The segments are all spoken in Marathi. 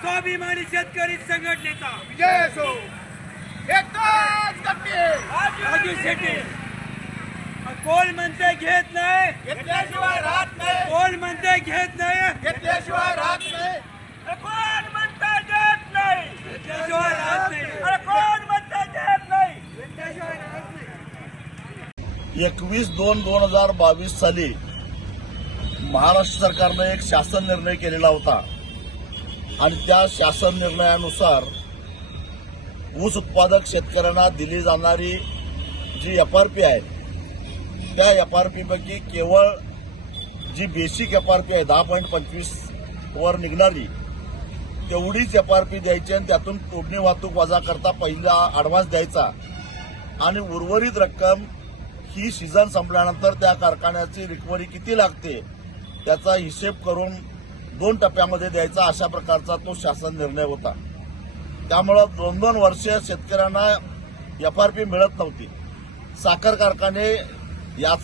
स्वाभिमानी शेतकरी संघटनेचा विजय असो. एकच गट्टी राजू शेट्टी. कोण म्हणते घेत नाही, घेतल्याशिवाय राहत नाही, कोण म्हणते घेत नाही, घेतल्याशिवाय राहत नाही, कोण म्हणते घेत नाही, घेतल्याशिवाय राहत नाही, कोण म्हणते घेत नाही, घेतल्याशिवाय राहत नाही. 21/2/2022 साली महाराष्ट्र सरकारनं एक शासन निर्णय केलेला होता आणि त्या शासन निर्णयानुसार ऊस उत्पादक शेतकऱ्यांना दिली जाणारी जी FRP आहे त्या FRP पैकी केवळ जी बेसिक FRP आहे 10.25 वर निघणारी तेवढीच FRP द्यायची आणि त्यातून तोडणी वाहतूक वजा करता पहिला ॲडव्हान्स द्यायचा आणि उर्वरित रक्कम ही सीझन संपल्यानंतर त्या कारखान्याची रिकव्हरी किती लागते त्याचा हिशेब करून 2 टप्प्यामध्ये द्यायचा अशा प्रकारचा तो शासन निर्णय होता. त्यामुळं 2-2 वर्ष शेतकऱ्यांना FRP मिळत नव्हती. साखर कारखाने या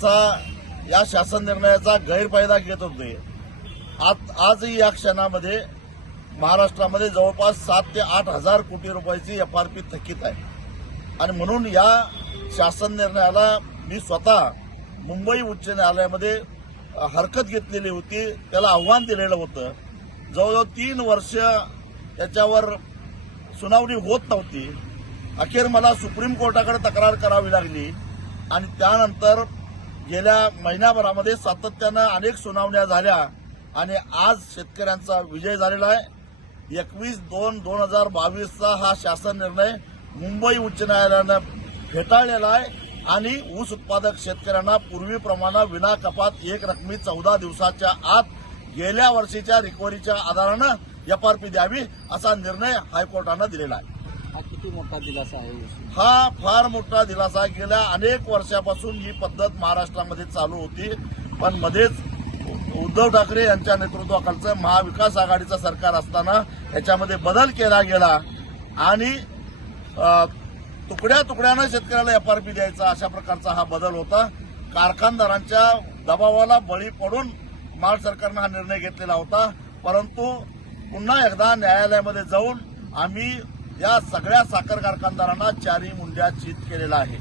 शासन निर्णयाचा गैरफायदा घेत होते. आजही या क्षणामध्ये महाराष्ट्रामध्ये जवळपास 7 ते 8 हजार कोटी रुपयाची FRP थकीत आहे आणि म्हणून या शासन निर्णयाला मी स्वतः मुंबई उच्च न्यायालयामध्ये हरकत घेतलेली होती. त्याला आव्हान दिलेलं होतं. जवळजवळ 3 वर्ष त्याच्यावर सुनावणी होत नव्हती. अखेर मला सुप्रीम कोर्टाकडे तक्रार करावी लागली आणि त्यानंतर गेल्या महिन्याभरामध्ये सातत्यानं अनेक सुनावण्या झाल्या आणि आज शेतकऱ्यांचा विजय झालेला आहे. 21/2/2022 हा शासन निर्णय मुंबई उच्च न्यायालयानं फेटाळलेला आहे आणि ऊस उत्पादक शेतकऱ्यांना पूर्वीप्रमाणे विना कपात एक रकमी 14 दिवसाच्या आत गेल्या वर्षीच्या रिकव्हरीच्या आधारानं FRP द्यावी असा निर्णय हायकोर्टानं दिलेला आहे. हा किती मोठा दिलासा आहे? हा फार मोठा दिलासा. गेल्या अनेक वर्षापासून ही पद्धत महाराष्ट्रामध्ये चालू होती पण मध्येच उद्धव ठाकरे यांच्या नेतृत्वाखालचं महाविकास आघाडीचं सरकार असताना याच्यामध्ये बदल केला गेला आणि तुकड्या तुकड्यानं शेतकऱ्याला FRP द्यायचा अशा प्रकारचा हा बदल होता. कारखानदारांच्या दबावाला बळी पडून महाराष्ट्र सरकारनं हा निर्णय घेतलेला होता. परंतु पुन्हा एकदा न्यायालयामध्ये जाऊन आम्ही या सगळ्या साखर कारखानदारांना 4 मुंड्या चित केलेला आहे.